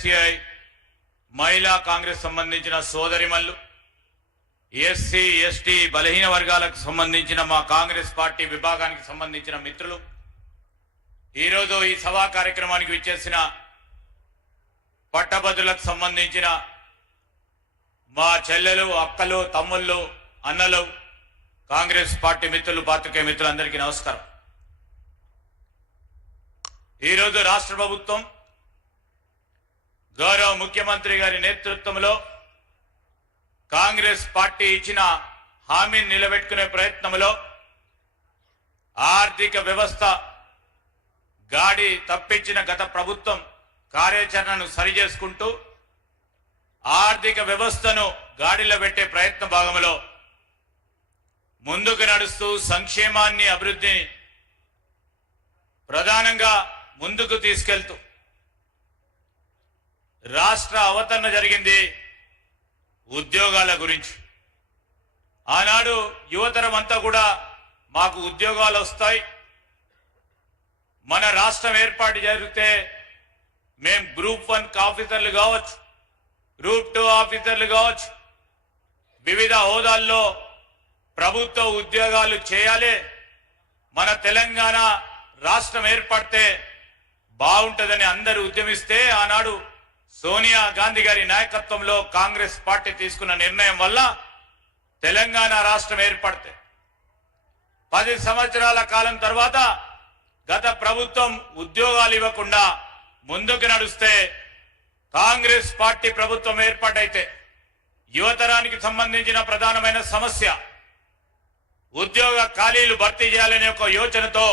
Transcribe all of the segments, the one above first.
CI మహిళా కాంగ్రెస్ సంబంధించిన సోదరిమల్లు, SC ST బలహీన వర్గాలకు సంబంధించిన మా కాంగ్రెస్ పార్టీ విభాగానికి సంబంధించిన మిత్రులు, ఈరోజు ఈ సభా కార్యక్రమానికి విచ్చేసిన పట్టభద్రులకు సంబంధించిన మా చెల్లెలు, అక్కలు, తమ్ముళ్ళు, అన్నలు, కాంగ్రెస్ పార్టీ మిత్రులు, పాత్రికేయ మిత్రులందరికీ నమస్కారం. ఈరోజు రాష్ట్ర ప్రభుత్వం గౌరవ ముఖ్యమంత్రి గారి నేతృత్వంలో కాంగ్రెస్ పార్టీ ఇచ్చిన హామీని నిలబెట్టుకునే ప్రయత్నంలో ఆర్థిక వ్యవస్థ గాడి తప్పించిన గత ప్రభుత్వం కార్యాచరణను సరిచేసుకుంటూ ఆర్థిక వ్యవస్థను గాడిలో పెట్టే ప్రయత్న భాగంలో ముందుకు నడుస్తూ సంక్షేమాన్ని, అభివృద్ధిని ప్రధానంగా ముందుకు తీసుకెళ్తూ రాష్ట్ర అవతరణ జరిగింది ఉద్యోగాల గురించి. ఆనాడు యువతరం అంతా కూడా మాకు ఉద్యోగాలు వస్తాయి, మన రాష్ట్రం ఏర్పాటు జరిగితే మేము గ్రూప్ 1 ఆఫీసర్లు కావచ్చు, గ్రూప్ 2 ఆఫీసర్లు కావచ్చు, వివిధ హోదాల్లో ప్రభుత్వ ఉద్యోగాలు చేయాలి, మన తెలంగాణ రాష్ట్రం ఏర్పడితే బాగుంటుందని అందరూ ఉద్యమిస్తే ఆనాడు సోనియా గాంధీ గారి నాయకత్వంలో కాంగ్రెస్ పార్టీ తీసుకున్న నిర్ణయం వల్ల తెలంగాణ రాష్ట్రం ఏర్పడితే 10 సంవత్సరాల కాలం తర్వాత గత ప్రభుత్వం ఉద్యోగాలు ఇవ్వకుండా ముందుకు నడుస్తే కాంగ్రెస్ పార్టీ ప్రభుత్వం ఏర్పాటైతే యువతరానికి సంబంధించిన ప్రధానమైన సమస్య ఉద్యోగ ఖాళీలు భర్తీ చేయాలనే ఒక యోచనతో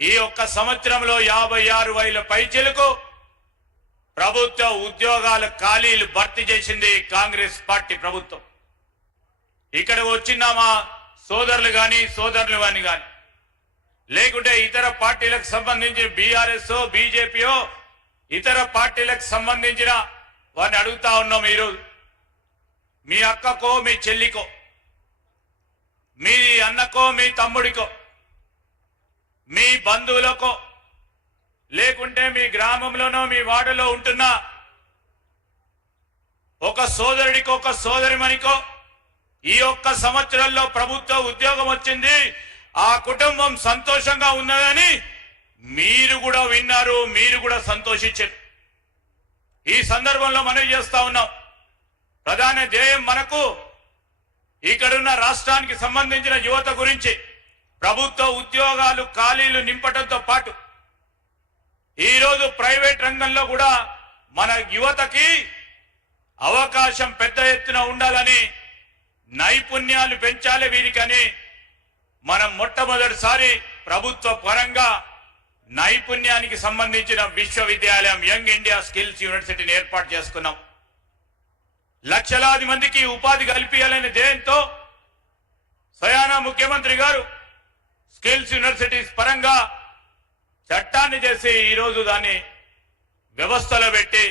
ఈ ఒక్క సంవత్సరంలో 56,000 పైచిలకు ప్రభుత్వ ఉద్యోగాల ఖాళీలు భర్తీ చేసింది కాంగ్రెస్ పార్టీ ప్రభుత్వం. ఇక్కడ వచ్చిన మా సోదరులు కానీ సోదరులు కానీ లేకుంటే ఇతర పార్టీలకు సంబంధించి బీఆర్ఎస్, బీజేపీయో ఇతర పార్టీలకు సంబంధించిన వారిని అడుగుతా ఉన్నాం. ఈరోజు మీ అక్కకో, మీ చెల్లికో, మీ అన్నకో, మీ తమ్ముడికో, మీ బంధువులకో, లేకుంటే మీ గ్రామంలోనో మీ వాడలో ఉంటున్న ఒక సోదరుడికో, ఒక సోదరిమణికో ఈ ఒక్క సంవత్సరంలో ప్రభుత్వ ఉద్యోగం వచ్చింది, ఆ కుటుంబం సంతోషంగా ఉన్నదని మీరు కూడా విన్నారు, మీరు కూడా సంతోషించారు. ఈ సందర్భంలో మనం చేస్తా ఉన్నాం, ప్రధాన ధ్యేయం మనకు ఇక్కడున్న రాష్ట్రానికి సంబంధించిన యువత గురించి ప్రభుత్వ ఉద్యోగాలు ఖాళీలు నింపడంతో పాటు ఈరోజు ప్రైవేట్ రంగంలో కూడా మన యువతకి అవకాశం పెద్ద ఎత్తున ఉండాలని, నైపుణ్యాలు పెంచాలి వీరికని మనం మొట్టమొదటిసారి ప్రభుత్వ పరంగా నైపుణ్యానికి సంబంధించిన విశ్వవిద్యాలయం యంగ్ ఇండియా స్కిల్స్ యూనివర్సిటీని ఏర్పాటు చేసుకున్నాం. లక్షలాది మందికి ఉపాధి కల్పించాలనే ధ్యేయంతో స్వయానా ముఖ్యమంత్రి గారు స్కిల్స్ యూనివర్సిటీస్ పరంగా చట్టాన్ని చేసి ఈరోజు దాన్ని వ్యవస్థలో పెట్టి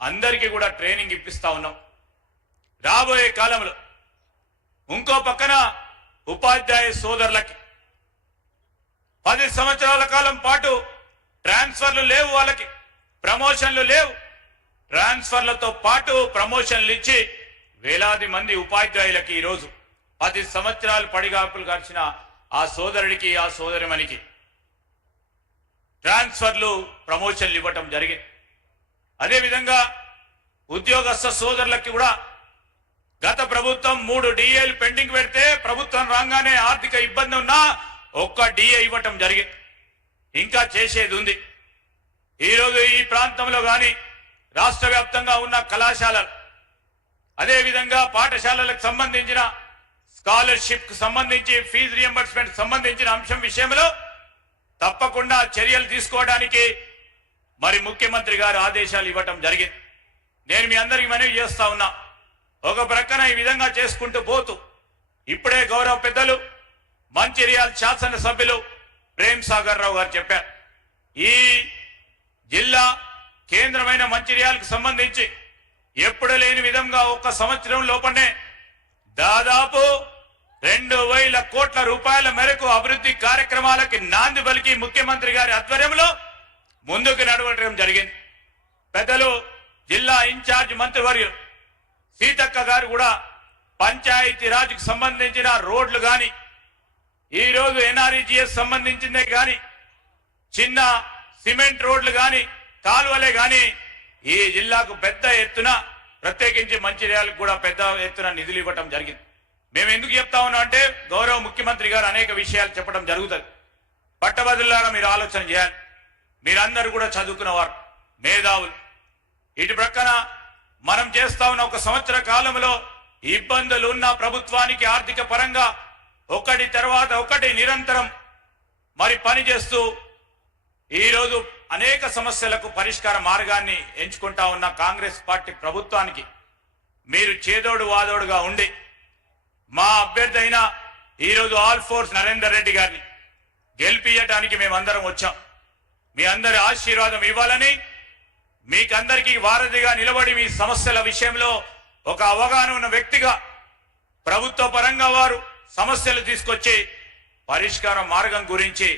అందరికీ కూడా ట్రైనింగ్ ఇప్పిస్తా ఉన్నాం. రాబోయే కాలంలో ఇంకో పక్కన ఉపాధ్యాయ సోదరులకి 10 సంవత్సరాల కాలం పాటు ట్రాన్స్ఫర్లు లేవు, వాళ్ళకి ప్రమోషన్లు లేవు. ట్రాన్స్ఫర్లతో పాటు ప్రమోషన్లు ఇచ్చి వేలాది మంది ఉపాధ్యాయులకి ఈరోజు 10 సంవత్సరాలు పడిగాపులు కాల్చిన ఆ సోదరుడికి, ఆ సోదరిమణికి ట్రాన్స్ఫర్లు, ప్రమోషన్లు ఇవ్వటం జరిగింది. అదేవిధంగా ఉద్యోగస్థ సోదరులకి కూడా గత ప్రభుత్వం 3 డిఏలు పెండింగ్ పెడితే ప్రభుత్వం రాగానే ఆర్థిక ఇబ్బంది ఉన్నా ఒక్క డిఏ ఇవ్వటం జరిగింది. ఇంకా చేసేది ఉంది. ఈరోజు ఈ ప్రాంతంలో కానీ రాష్ట్ర వ్యాప్తంగా ఉన్న కళాశాలలు, అదేవిధంగా పాఠశాలలకు సంబంధించిన స్కాలర్షిప్ కు సంబంధించి ఫీజు రియంబర్స్మెంట్ సంబంధించిన అంశం విషయంలో తప్పకుండా చర్యలు తీసుకోవడానికి మరి ముఖ్యమంత్రి గారు ఆదేశాలు ఇవ్వటం జరిగింది. నేను మీ అందరికీ మనవి చేస్తా ఉన్నా, ఒక ప్రక్కన ఈ విధంగా చేసుకుంటూ పోతూ ఇప్పుడే గౌరవ పెద్దలు మంచిర్యాల శాసనసభ్యులు ప్రేమ్ సాగర్ రావు గారు చెప్పారు, ఈ జిల్లా కేంద్రమైన మంచిర్యాలకు సంబంధించి ఎప్పుడు లేని విధంగా ఒక సంవత్సరం లోపనే దాదాపు 2,000 కోట్ల రూపాయల మేరకు అభివృద్ధి కార్యక్రమాలకి నాంది పలికి ముఖ్యమంత్రి గారి ఆధ్వర్యంలో ముందుకు నడవడం జరిగింది. పెద్దలు జిల్లా ఇన్ఛార్జ్ మంత్రివర్యులు సీతక్క గారు కూడా పంచాయతీరాజ్కి సంబంధించిన రోడ్లు గాని ఈ రోజు ఎన్ఆర్ఈజీఎస్ సంబంధించిందే గాని చిన్న సిమెంట్ రోడ్లు గాని కాలువలే గాని ఈ జిల్లాకు పెద్ద ఎత్తున ప్రత్యేకించి మంచిర్యాలకు కూడా పెద్ద ఎత్తున నిధులు ఇవ్వటం జరిగింది. మేము ఎందుకు చెప్తా ఉన్నాం అంటే గౌరవ ముఖ్యమంత్రి గారు అనేక విషయాలు చెప్పడం జరుగుతుంది. పట్టభద్రులారా మీరు ఆలోచన చేయాలి. మీరందరూ కూడా చదువుకున్నవారు, మేధావులు. ఇటు ప్రక్కన మనం చేస్తా ఉన్న ఒక సంవత్సర కాలంలో ఇబ్బందులు ఉన్న ప్రభుత్వానికి ఆర్థిక పరంగా ఒకటి తర్వాత ఒకటి నిరంతరం మరి పనిచేస్తూ ఈరోజు అనేక సమస్యలకు పరిష్కార మార్గాన్ని ఎంచుకుంటా ఉన్న కాంగ్రెస్ పార్టీ ప్రభుత్వానికి మీరు చేదోడు వాదోడుగా ఉండి మా అభ్యర్థి అయిన ఈరోజు ఆల్ ఫోర్స్ నరేందర్ రెడ్డి గారిని గెలిపియటానికి మేమందరం వచ్చాం. మీ అందరి ఆశీర్వాదం ఇవ్వాలని, మీకందరికీ వారధిగా నిలబడి మీ సమస్యల విషయంలో ఒక అవగాహన ఉన్న వ్యక్తిగా ప్రభుత్వ పరంగా వారు సమస్యలు తీసుకొచ్చి పరిష్కార మార్గం గురించి